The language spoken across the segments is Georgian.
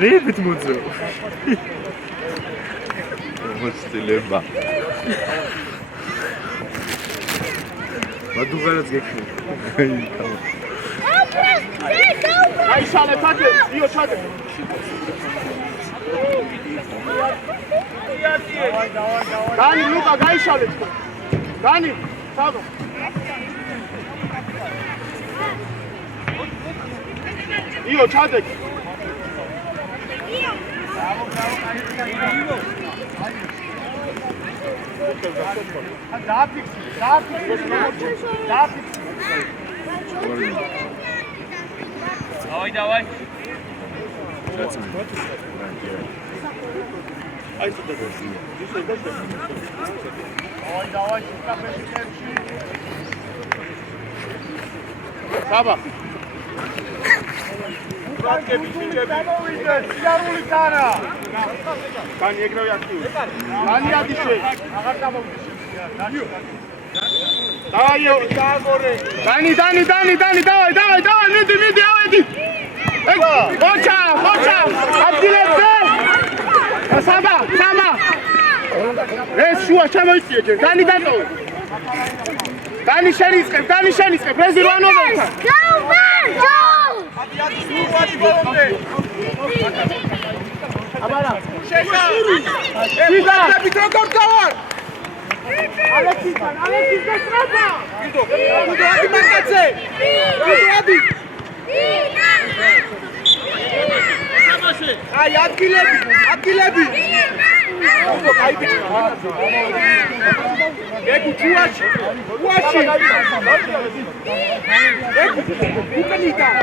Rêve de mozo. Styleba. Ma duvelec gekni. Ai şale takı, diyor şale. Dani Luka, gaj şale. Dani, sağ ol. Io, çadek. Давай, давай. Давай, Саба. Братке, биче, სიარული კარა. Კანი ეგრევე აქტიური. კანი ადიშე. აღარ გამოვიდეს. Давай, დააგორე. Дани, давай, მიდი, ავედი. ხოჩა. ადგილებზე. Саба. ეს შუა შემოიწიე ჯერ. Дани დატოვე. Дани შენისყებ, რეზი ვანოვერთა. Abara. Şeşa. Vida. Arbitro korkawar. Alexis Destrapa. Guido, hadi markace. Guido, hadi. Ay, adgilebi. Guido, kaybettin. Egu çuvaşı.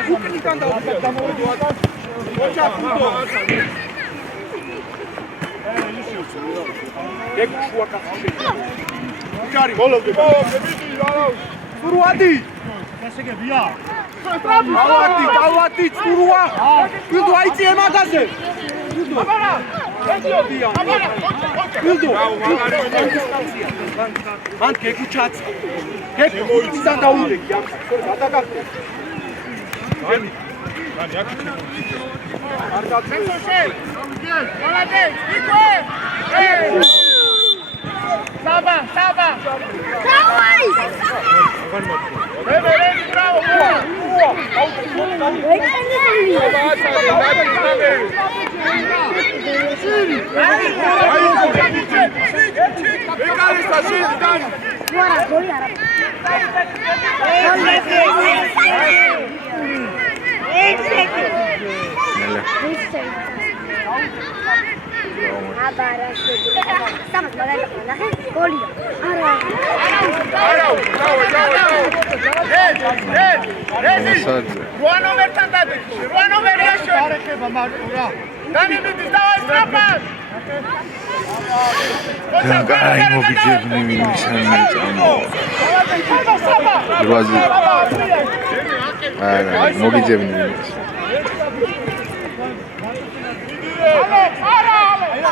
Bukanitan da Hocam Guido. Egu çuva kapışı. Uçari, molove. Suruadi. Kasegebia. Davati, Surua. Guido, aici e magaze. Abara. Guido. Man Gegu çat. Gegu bizden davulek ya. Adakakte. Gel. Lan yakıt. Arkadaşlar. Gel. Молодец. Икоев. Саба. Давай. Браво.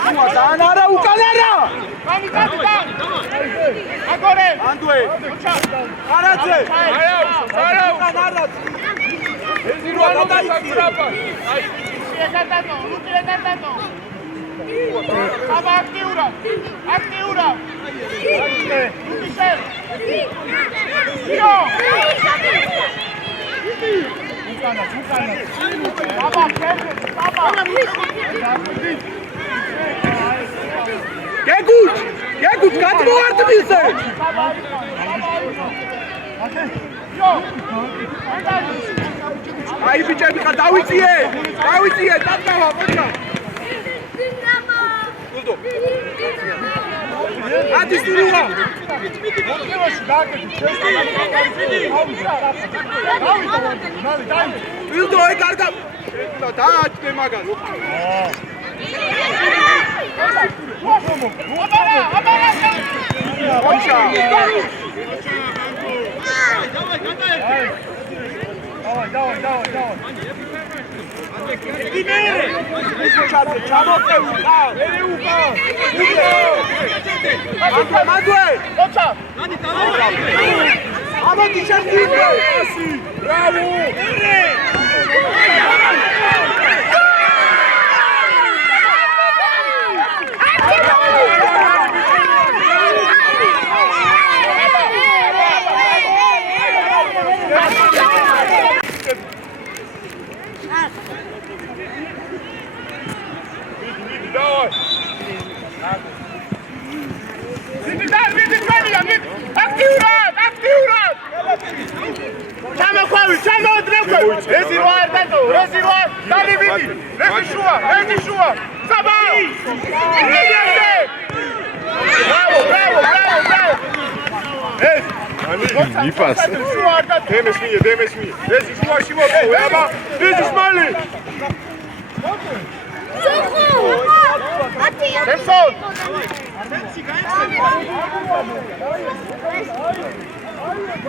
Ara ukanara. Agora. Andue. Aradze. Ara. Ezirua daitsi. Ai. Lukiletanto. Aba aktiura. Lukisel. Io. Ukana. Aba kende. Gegut, katmoart bize. Ay biçemi Davitsiye, tatava, hoca. Buldu. Hadi Surua. Buldu, ay karga. Daç be magas. Давай.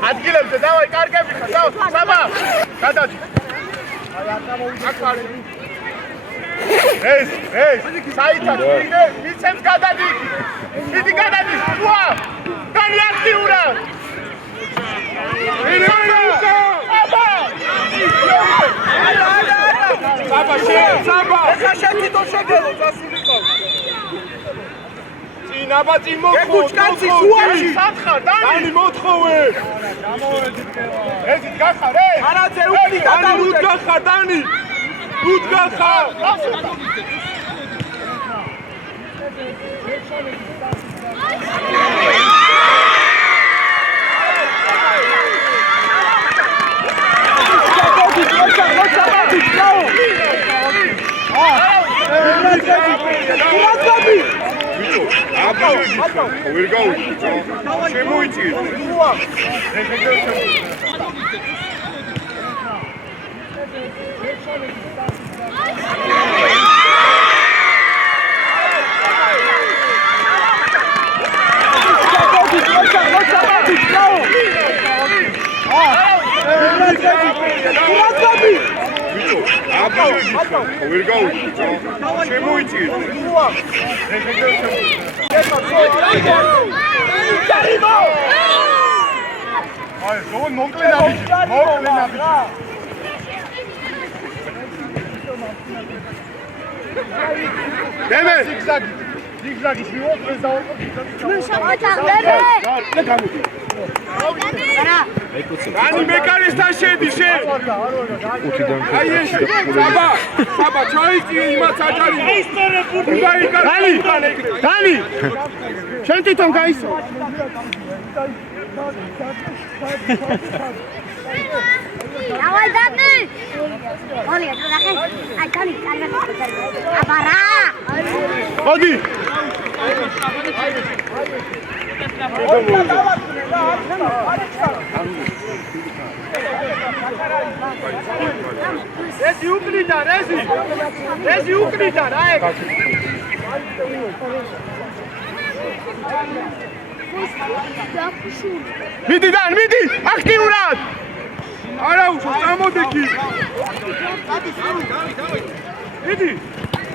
ადგილებზე დავაი კარგები ხარ საბა გადადი ეს საიტად მიცემს გადადი მიდი გადადი შუა დანი აქტიურად საბა ეხა შეთითო შეგელო წასულიყო აბა წინ მოხო შუაში სათხარ დანი მოთხოვე ეს გახარ არაძე უკნი დანი უდგახარ დანი უდგახარ ვერ გაუჩი შემოიწიე ვერ გაუჩი შემოიწიე აი ზოგ მოკლენაბიჯი დემე ზიგზაგის მიოწეს და დანი მეკანისთან შედი შენ აი ეს საბა ჩაიწიე იმას აჭარი დანი შენ თვითონ გაისო давай даны олე დახე აი დანი კარგად აბარა მოდი ეს უკნიდან ეს უკნიდან აი მიდი დან მიდი აქტიურად არა უშო წამოდექი მიდი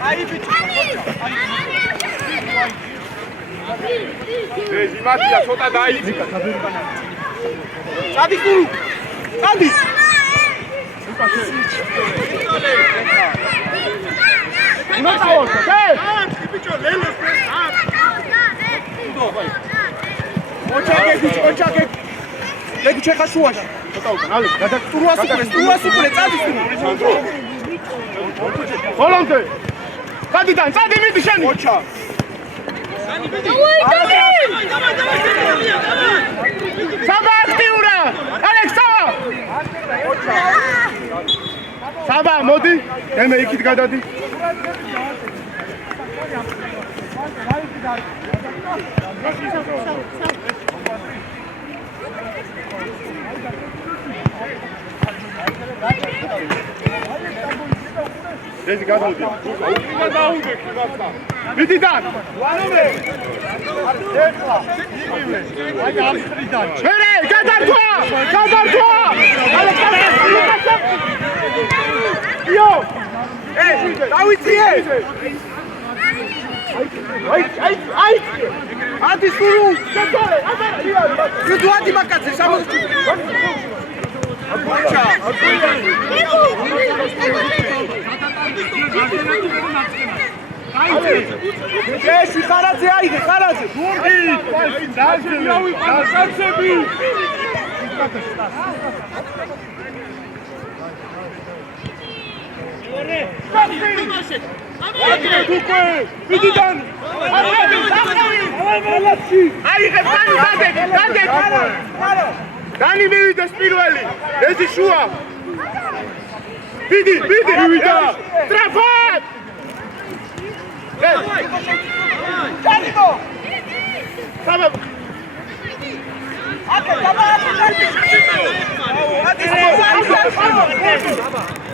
აი ბიჭი ეს იმათია ცოტა დაიძიკა სადი კუ სადი უნდა წავორდე ბიჭო ლელოს ოჩაკე ლეგი ჩეხა შუაში ალე გადაწურვას უკრე წადი ბოლომდე გადიდან წადი მიდი შენი ოჩა საბა აქტიურა ალექსა საბა მოდი ემე იქით გადადი ეს გადავდი. დაუნდექი მაგა. მიდი დან. ვანომე. ეხლა. იგივე. აი ამ ხრიდან. შერე, გადართვა! გადართვა! ალე კარგი. იო. დავიციე აი ადი სულ შეწოლე აბა დუადი მაკაცე სამოსი აჩა ეს ხარაძე აიღე ხარაძე დარჩები Dani მივიდა პირველი. ეზი შუა. ბიდი მივიდა. ტრაფად. ჩარიმო საბაბ. აკე დაბადი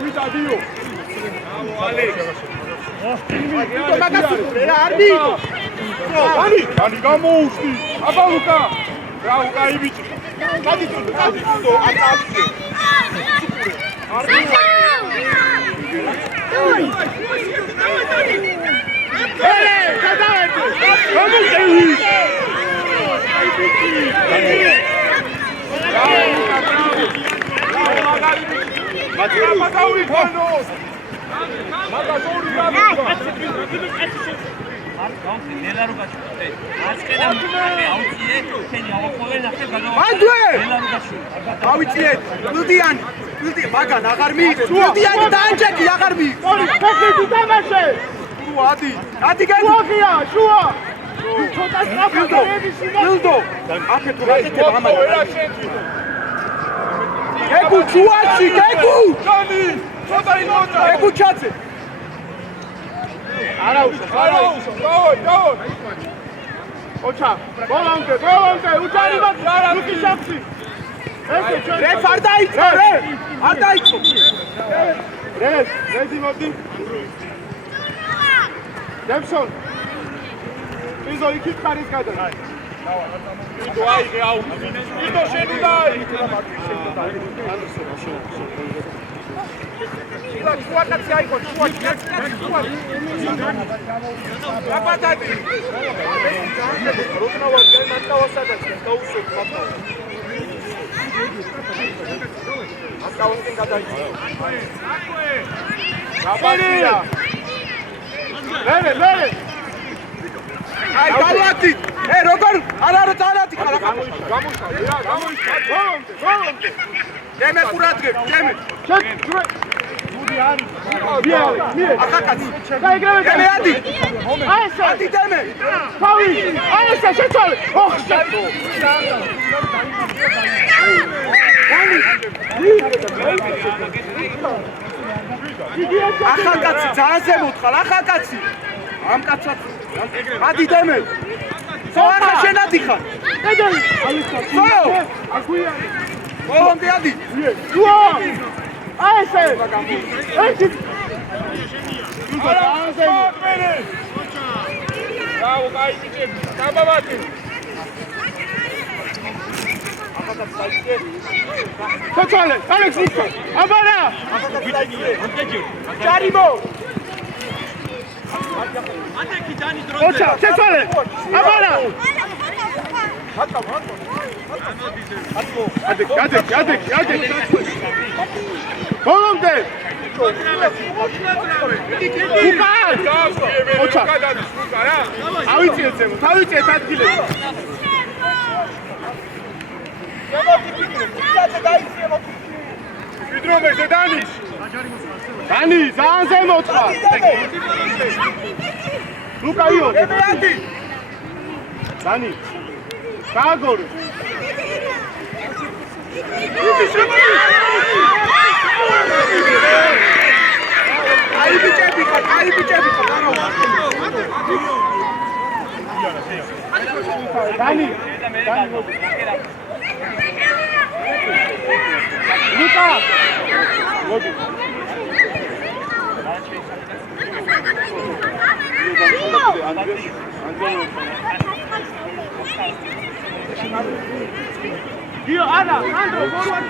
ვიდადიო. Dani გამოუსდი. აბა ლუკა. რა უკაი ბიჭი. გადი თუნდო აკაცი. ელე, გადაერთო. გამოდევი. მაგარი ფანო. მაგარი ავიციე ლუდიანი მაგან აღარ მიიღე ლუდიანი დაანჯექი აღარ მიიღე ფეხი თამაშე ადი გეგი შუა შუა ცოტა საფრთხეები სინა მილდო აკე თუ გაკეთებ ამას გეგუ ჩუაში გეგუ ჯანი ცოტა იმოწა გეგუ ჩაცე არაუშო დავoi ოჩა ბოლონკე უჩარი მაგ ლუკი შაფსი რე არ დაიწყო რე არ დაიწყო რეზი მოდი დემსონ იზო იქით ხარის გადა იდო აიღე აუ იდო შენ უნდა ილა შუაკაცი აიღო შუაკაცი აბადადი როკნავა გემატავასადაც დაუშვა ხატო აკაუნტინგ გადაიწყო გაბარია ლერე აი დალათი როგორ არა დალათი ხარა გამოიშვა დემე ყურადღებ დემე ახაკაცი დემე ადი ადი დემე თავი აი ესე შეწოლე ოხ ახაკაცი ძალზე მოთხარ ახაკაცი ამ კაცად ადი დემე სო ახლა შენადი ხარ დედალი სო აგვია ბოლომდე ადი შუა აი ესე ერთი რაო კაი ბიჭები დაბავათი ჩოჩალე ალექს მიქო აბარა ჯარიმო ოჩა ჩოჩალე აბარა ადეკ ბოლომდე ოჩა ავიწიეთ ზემო თავიწიეთ ადგილები ვიდრომეზე დანი ძალიან ზემოთ ხარ ლუკაიო დანი გააგორო აი ბიჭები დანი ლუკა მოდი Dio, Ana, Andro, forward.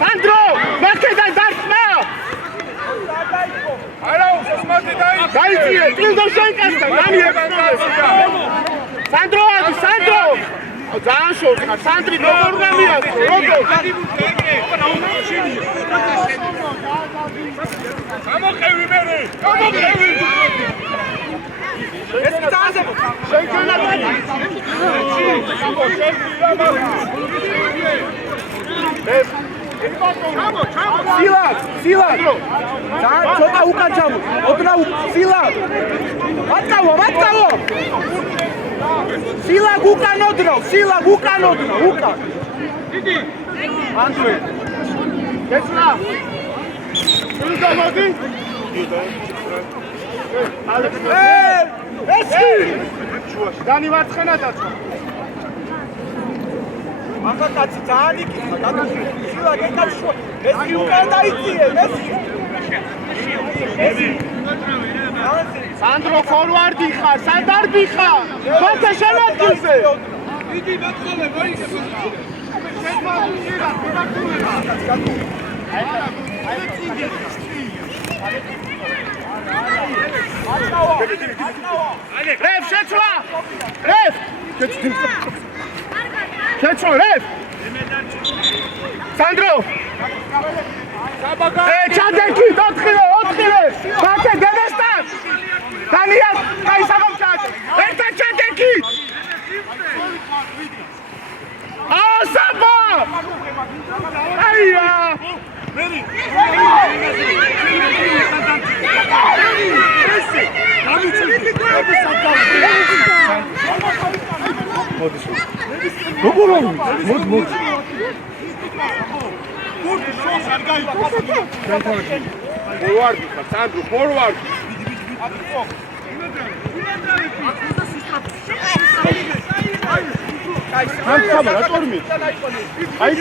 Sandro, მაქედან დარწმა. არა, უსმოდი დაიწიე, წილდო შეიკასდა, რამე ეკონდეს. Sandro, Sandro. ძალიან შორს ხარ, სანდრი როგორ უნდა მიასწრო, როგორ? გამოყევი მერე, გამოყევი. ეს დააზე შეიქმნა ეს სილად ძალიან ცოტა უკან ჩამო ოდნავ სილად მატკავო სილად უკან დიდი ანდრე ესლა სულდა მოდი ესი დანი მარცხენა დაწვა ახლა კაცი ძალიან იკითხა დაგუშვი სილა გეკაცშო ეს უკან დაიწიე ეს სანდრო ფორვარდი ხარ სადარბი ხარ მოთა შემოდგილზე დიდი მოგხოლე მოიქცე რევ შეცვა რევ შეცვა რევ სანდრო ჩადეკი ოთხილე ბატე დემესტან დანია გაისაღებ ჩადე ერთა ჩადეკი ასაბა აია მერი ესე გამიწევი მოდი ფორვარდი ხარ სანდრო ფორვარდი კაი რატორმი აი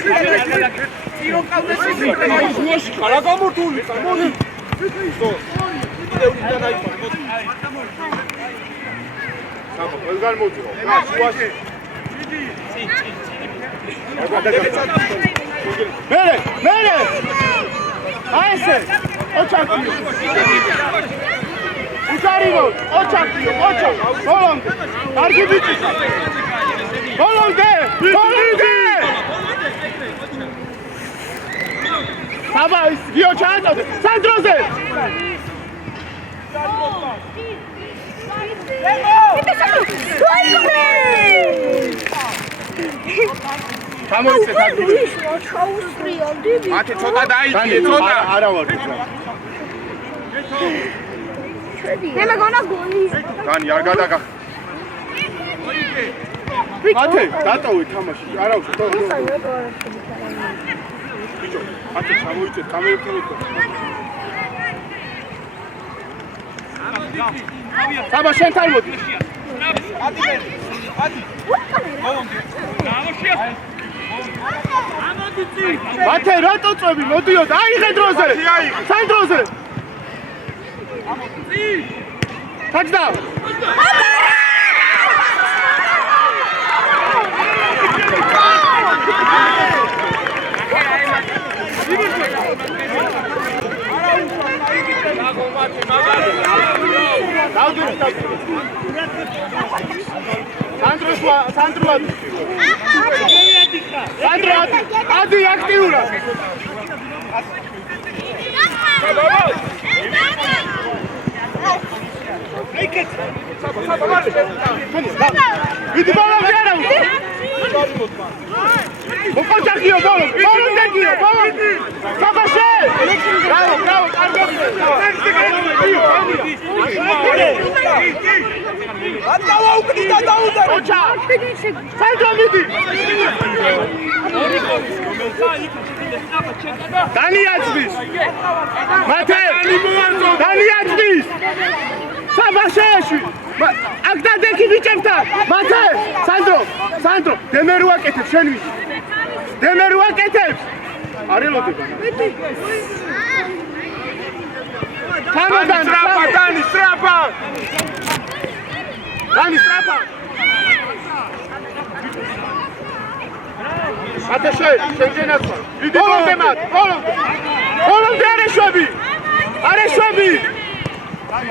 ტირო კალდესი აი შუაში ხარ რა გამორთული ხარ მოდი კიდე უკან აიყვანე მოდი საბა ყველგან მოძრო შუაში მერე აი ესე ოჩაკიო უზარინო ოჩაკიო ბოლონდე კარგი ბიჭი ბოლონდე საბა ის გიო ჩააწოდე სანდროზე გამოიცე თაგული ჩაუსტრია დიდი მათი ცოტა დაიწიე ცოტა არა ვარ მე მეგონა გოლი დანი არ გადაგახ მათე დატოვე თამაში არა უშო ბიჭო მათე ჩამოიწე კამერებთან ერთად საბა შენთან მოდი ადი მათე რატო წვევი მოდიო დაიღე დროზე სანდროზე თაჯდა ადი აქტიურად. ვიდი ბოლომდე არა უნდა. მოყოჭახიო ბოლომდე. საბაშე! ბრავო, ატავა უკდიდა დაუდე. ოჩა! სანდრო მიდი! დანიაძვის! მათე! დანიაძვის! საბაშეში! აქ დადექი ბიჭებთან! მათე! სანდრო! დემერ უაკეთებს შენ ვის! დემერ უაკეთებს! არ ელოდება. Dani, strapa! Ate შენ გენაცვალ. ბოლომდე არა შვები!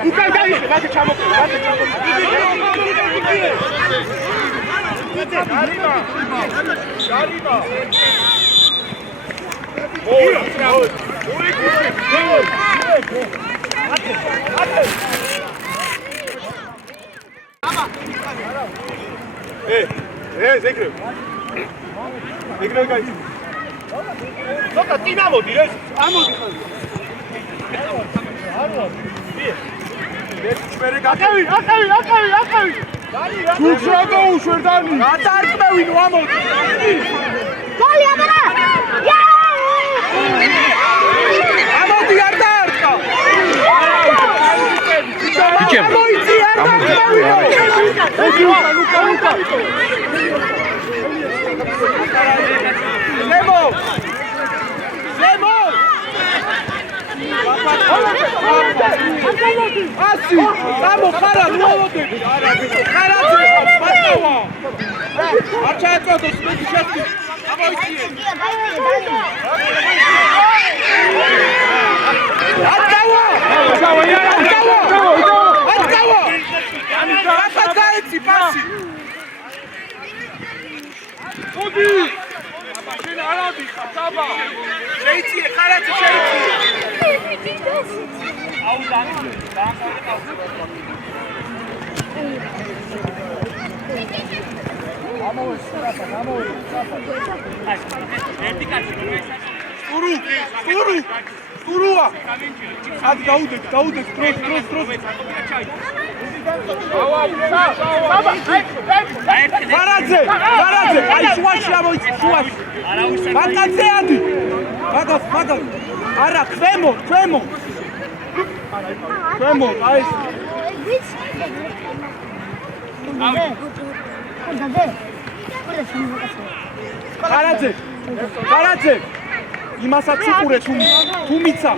უკან დაიხე, მათე ჩამოყრა. გარიბა. ზეგრე გაიცი. ცოტა წინა მოდი ეს. ამოდი ხარ. აკავი. ჯუს რა გაუშვერ დანი. გაწარკმევი ნუ ამოდი. გოლი აბა! ამოდი არ დაარკა. ბიჭებო, მოიცი არ დაარკმევი. ლემო! ასი, გამო ხარა მოვოდები. ხარა ბატავა. არ ჩაეწოდოს მეტი შეხვი. ამოიციე. ატავა! რაფა დაეცი პასი. მოდი! შენ არ ადიხარ, საბა. შეიციე, ხარაჭი შეიციე. აუ დაანკრე. სტურუა. ად გაუდეთ, დროს. ფარაძე, აი შუაში ამოიცი, შუაში. მაგაზე ადი. მაგას. არა, ქვემო. აი ეს. ფარაძე. იმასაც უყურე თუ მიცა.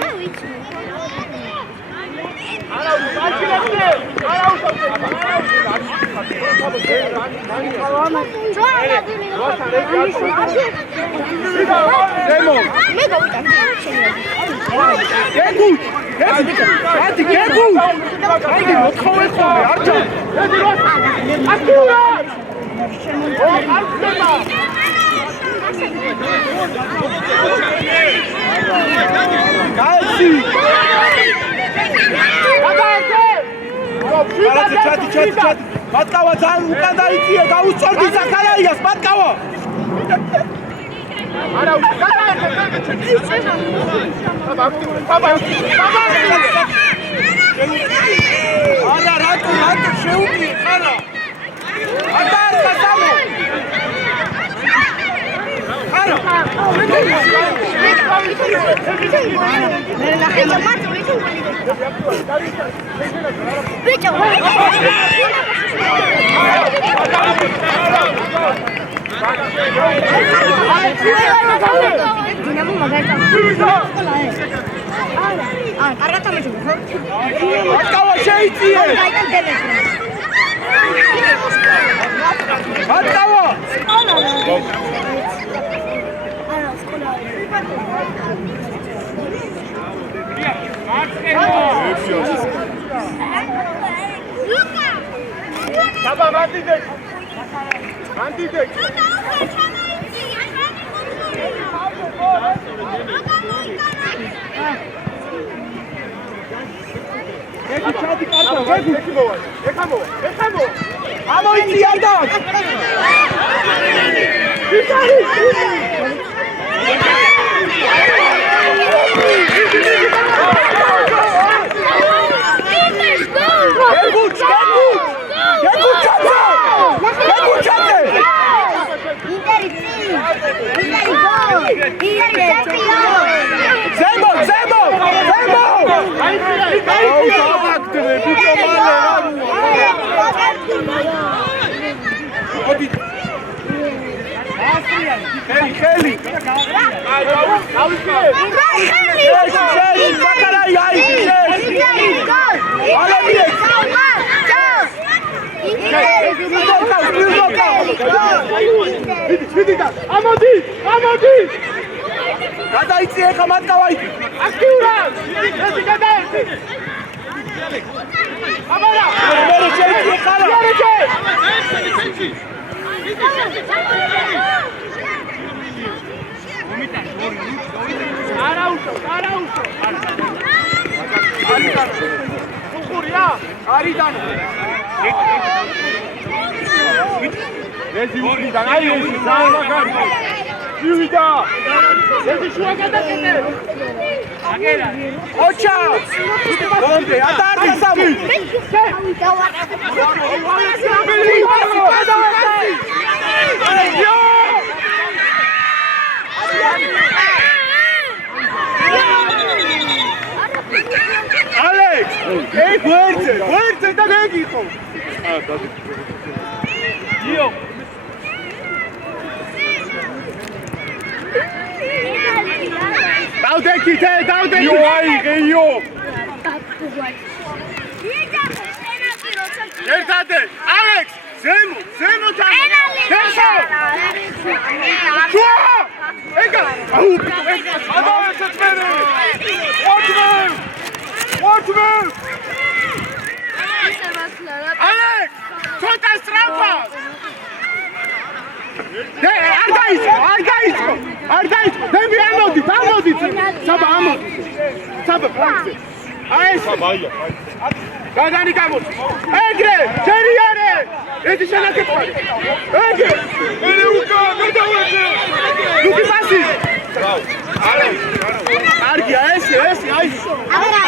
ჩატი. ბატკავა ძალიან უკან დაიწია, გაუწორდი ზაქარიას, ბატკავა. არა, რატო შეუპი, ხარა. ატარკა სამო. ხარა. ბიჭო დინამო მაგარია არა თამაშობ აკავა შეიწიე აკავა საბა მანდიდე. მანდიდე. ეკი ჩადი კარგო, ეკი მოვა. ეკამო. ამოიწი არ და. ამოდი! გადაიწი ეხა მათ გავაიწი. აქტიურად! ესე გადაერთი! აბარა! მერე შეიწი ხარა. არაუშო! არიდან. ხურია! არიდან. ეძი უკრიდან, აი ეს ზაალაგარი. მივიდა! ეძი შუა გადაკეთე! აგერა! ოჩა! გონდე, ატარდა სამი. ალექს! ე გვერდზე და მეგიხო! იო! დავდექით, დავდექით! იო აიღე, იო! ერთადე! ალექს! ზემო ჩამო! თესო! შუა! ეგა! აუ! ადავეცეთ მერე! ვორთმე! ალექს! ცოტა სწრაფა! არ დაიწყო! დები ამოდით! საბა ამოდი! საბა ფლანგზე! აი ეს! საბაია! გაგანი გამოდი! ეგრე! ჯერიარე! ედი შენაკეთვარი! ეგრე! მე უკა გადავეძე! ლუკი პასი! კარგია ესე! აი!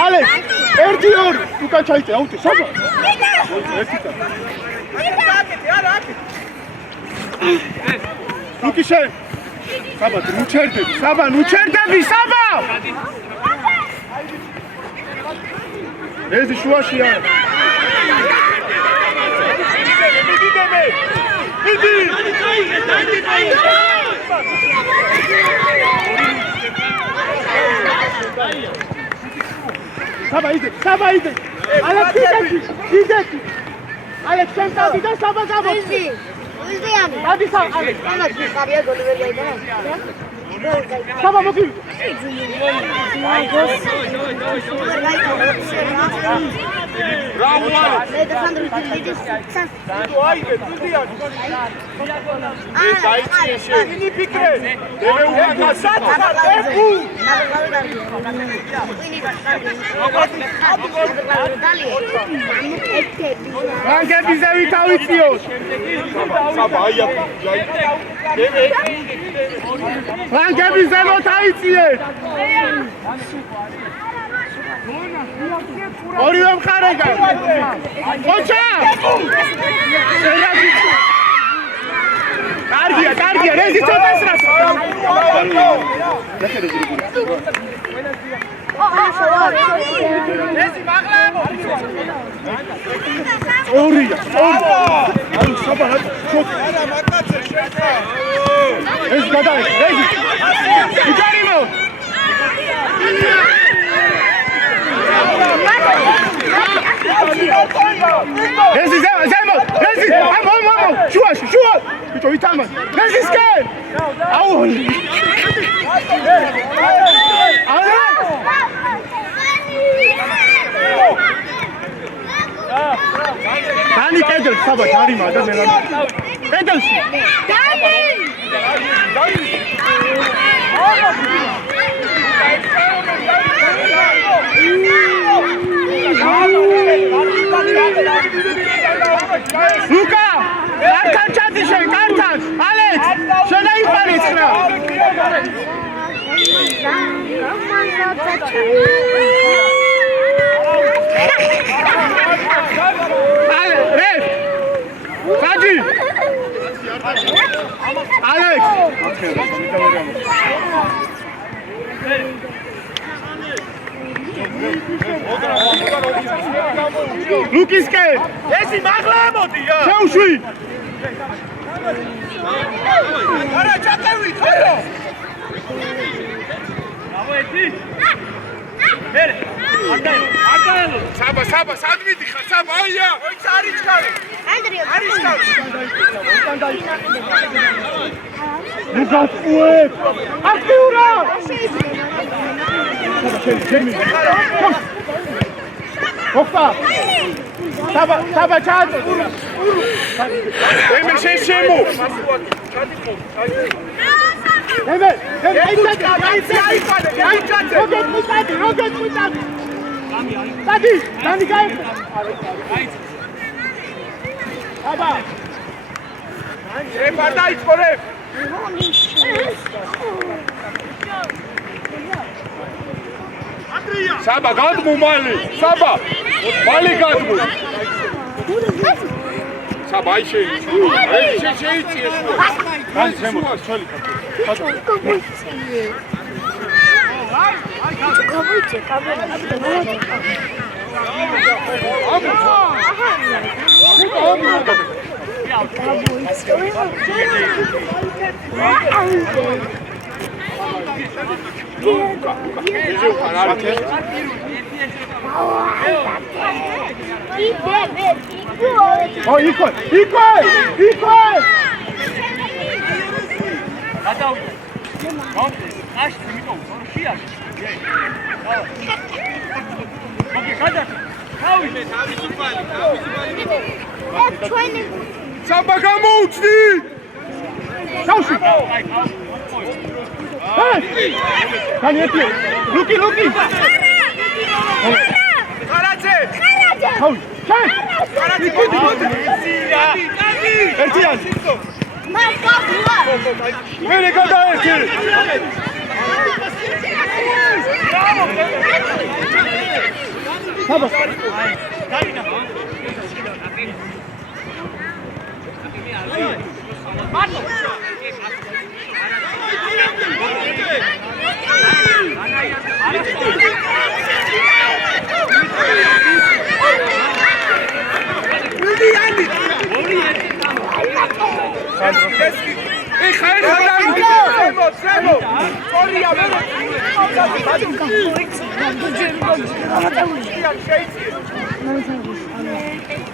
ალექს! 1-2! უკან ჩაიწე, აუწე, საბა! ლუკი შენ! საბა, ნუ ჩერდები, საბა! ეძი შუაშია! მიდი! საბა იდე! ალექს იდეთი! ალექს შენ დადი და საბა გამოდი! დადი საბა მოგი! Bravo, Alex! ორივე მხარეგან. ოჩა! კარგია, რეზი ცოტა სწრაფა. რეზი მაღლა. ორია. აი საბა ცოტა. არა, მაგაცე შეფა. ეს გადაი, რეზი. იგარიმო. Rezi, zemo! Rezi! Vamos! Shua! Bicho, itama! Rezi, scan! Au! Ale! დარიმა და მე კედელში ლუკა კართან ჩადი შენ კართან ალექს შენ აიყარი ცხრა Ref! Saji! Alex! Lukiske! Esi magla modi! Cheushi! Ara chatavi, khalo! Bravo eti! Mere! Saba, saba, sadmi dikha, saba, aia! Oits არის ჩქარი. არის ჩქარი. მიგასწუებ! აქტიურა! ოხტა! Saba, saba ჩააწო. ემე შენ შემო. ემე, როგორ მიტადი? Tadi, Dani kai. Aba. Badai skore. Saba, gadmu mali. Saba. Mali gadmu. Saba, ayşe. Ayşe şeyi. Ben semu. Söyle. Kabulce, Oh, equal! Saba გამოუწდი! შავში! განიეთი! ლუკი! ხარაძე! შავში! შენ! ხარაძე! ერთიანი! მერე გადაერთი! Saba!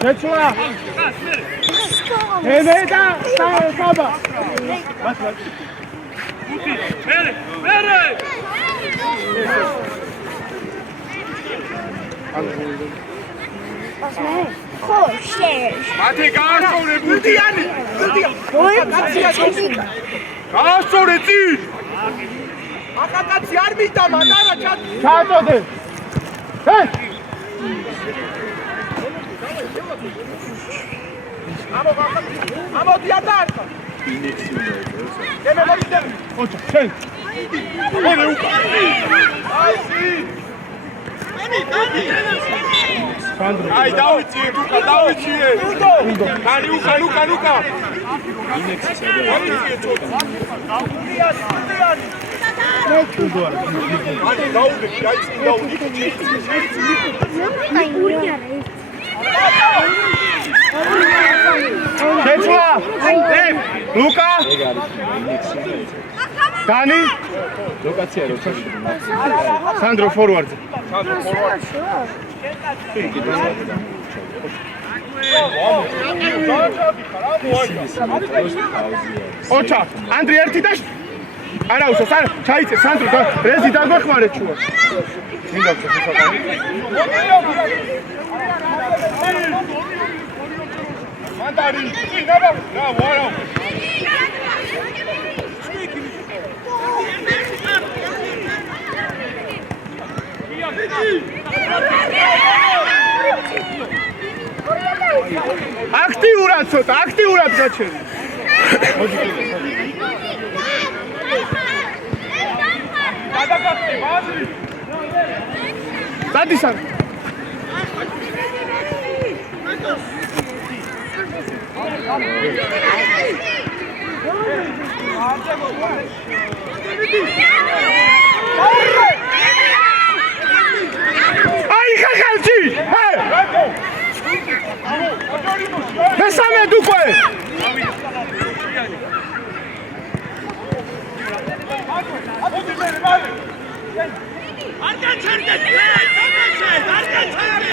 Geçua! Emeda! Saba! Mere! Mate gaasore Budiyani! Gaasore ti! Akakatsi არ მიდა მანდარა ჩაწოდე! ჰე! ამოდი არ დაარტყა! ოჩა, შენ! მერე უკა! აიში! აი დავიჭიე, უკა დავიჭიე! კანი უკა! ინექსის დავიჭიე ცოტა! Ani daude, aici daude. Keçua! Luca! Dani! Sandro forward. Ocha, Andrei ერთი და არა უსო, ჩაიწე სანდრო და რეზი დაგვეხმარეთ შუა. მინდა მანდარი ნება ბრავო არა აქტიურად ცოტა აქტიურად გაჩერდი დადისან აი ხახალჭი მესამე უკვე არ გაჩერდეთ არ გაჩერდეთ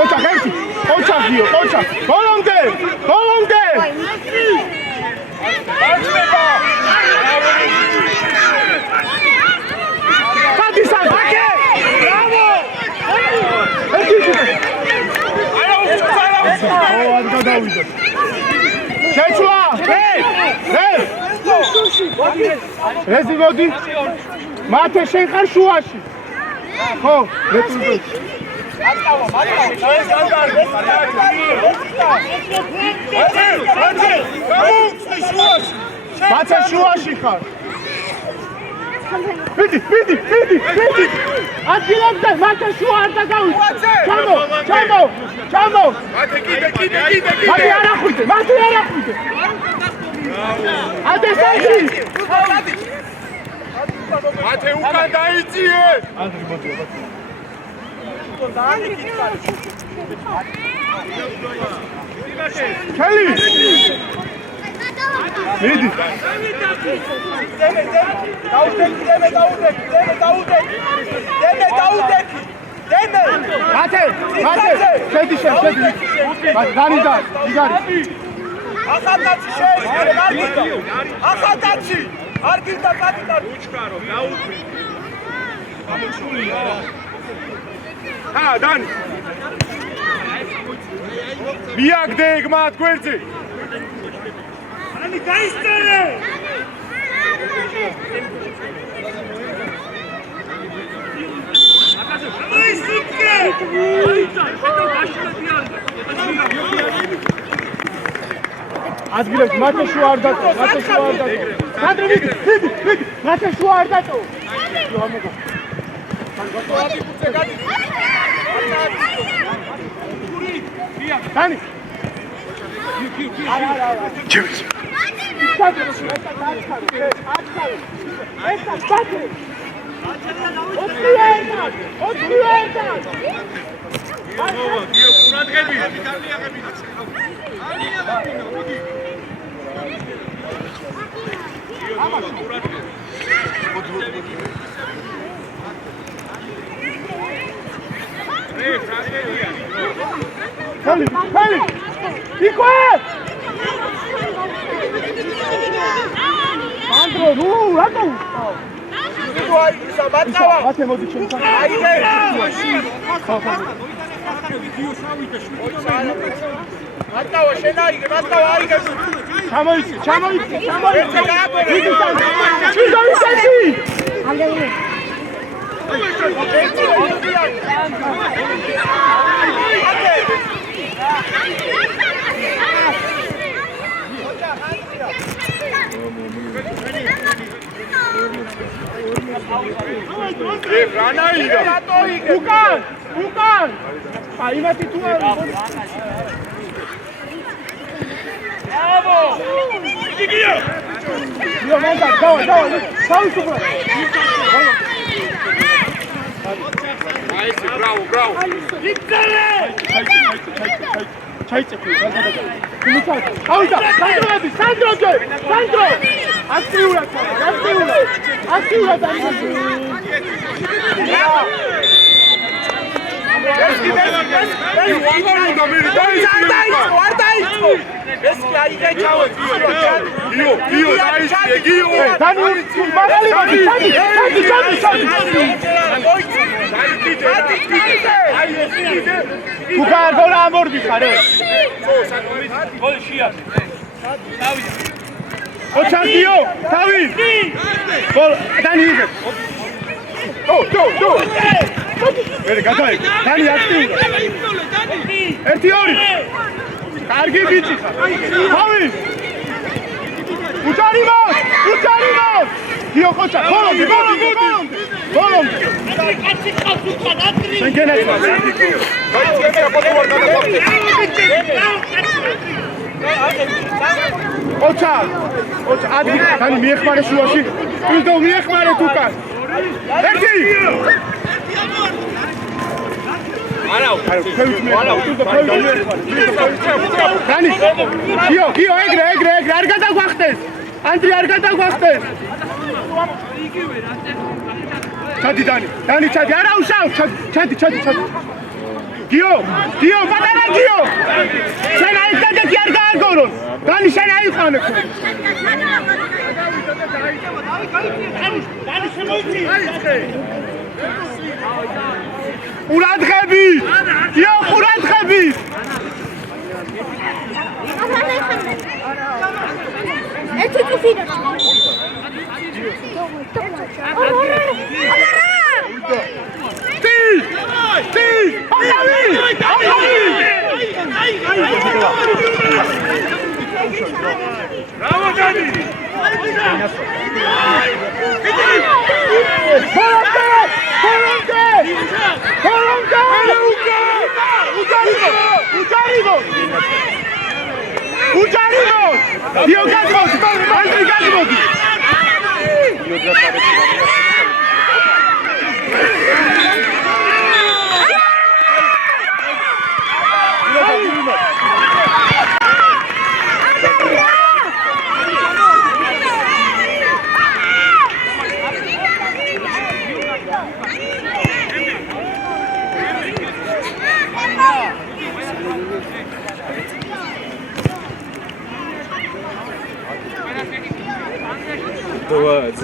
ოჩა ხერხი ოჩა გიო ოჩა ბოლომდე გადისან ბაკე ბრავო არა არ გადავიდე შეცვლა რეზი მოდი მათე შენ ხარ შუაში ხო რეტულზე მათე შუაში ხარ მიდი ადგილებზე მათე შუა არ დაგავიდე ჩამო მათე კიდე მათე არ ახვიდე ადესაში მათე უკან დაიწიე ანდრი მოდი ქელი მიდი მათე შედი განიდა იგარი ახალდაცი შეიძლება ახალდაცი არ გინდა კაპიტანი უჩქარო დაუწი ამოშულია დანი მიაგდე ეგ მათ გვერდზე ani გაისწერე ადგილებს მათე შუა არ დაწო სანდრი მიდი მათე შუა არ დაწო დანი ჩემს Heli! Ikue! Andro, rato! Bate modi čemca. Matao, šena ige, matao ige. Čamovići. Bukan! Aí vai ter tua. Bravo! Diguinho! Io manda, dai. Sai su. Nice, bravo. Vittore! Çayçek. Kumsal. Auda, Sandro! Aktivura. Guarda isso! ეს კი აიღე ჩავე. გიო, დაიწიე, გიო. დანი, მაგალი მოდი, ჩადი. თუ კარგო რა ამორბი ხარ ეს? გოლი შეა. ოჩანგიო, თავი. გოლ, დანი იღებ. დო. მე გადაიგე. დანი აქტიურია. 1-2. კარგი ბიჭი ხარ. თავი. უჩარიმოს. გიო ხოჭა, ბოლომდე. შენ გენაცხა. ოჩა, ადი, დანი მიეხმარე შუაში. თუნდო მიეხმარე თუკან. ერთი. დანი, გიო, ეგრე, არ გადაგვახტეს. ანდრი არ გადაგვახტეს. ჩადი დანი, ჩადი, არა უშავ, ჩადი. გიო, პატარა გიო. შენ აი დადეთი არ გაარგორონ. დანი შენ აიყვანე. დანი შემოიწი. ყურადღები. გიო, ყურადღები. ერთი წუთი. Bravo, Dani! Ucarinos! Io Gasmodi! Andri Gasmodi!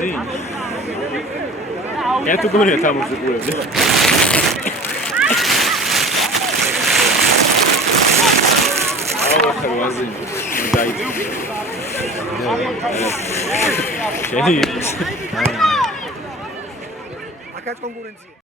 Zi. Ja tu govorim tamo za gule. Ovo Hrvazi. Dajte. Šeni. Akad konkurencija.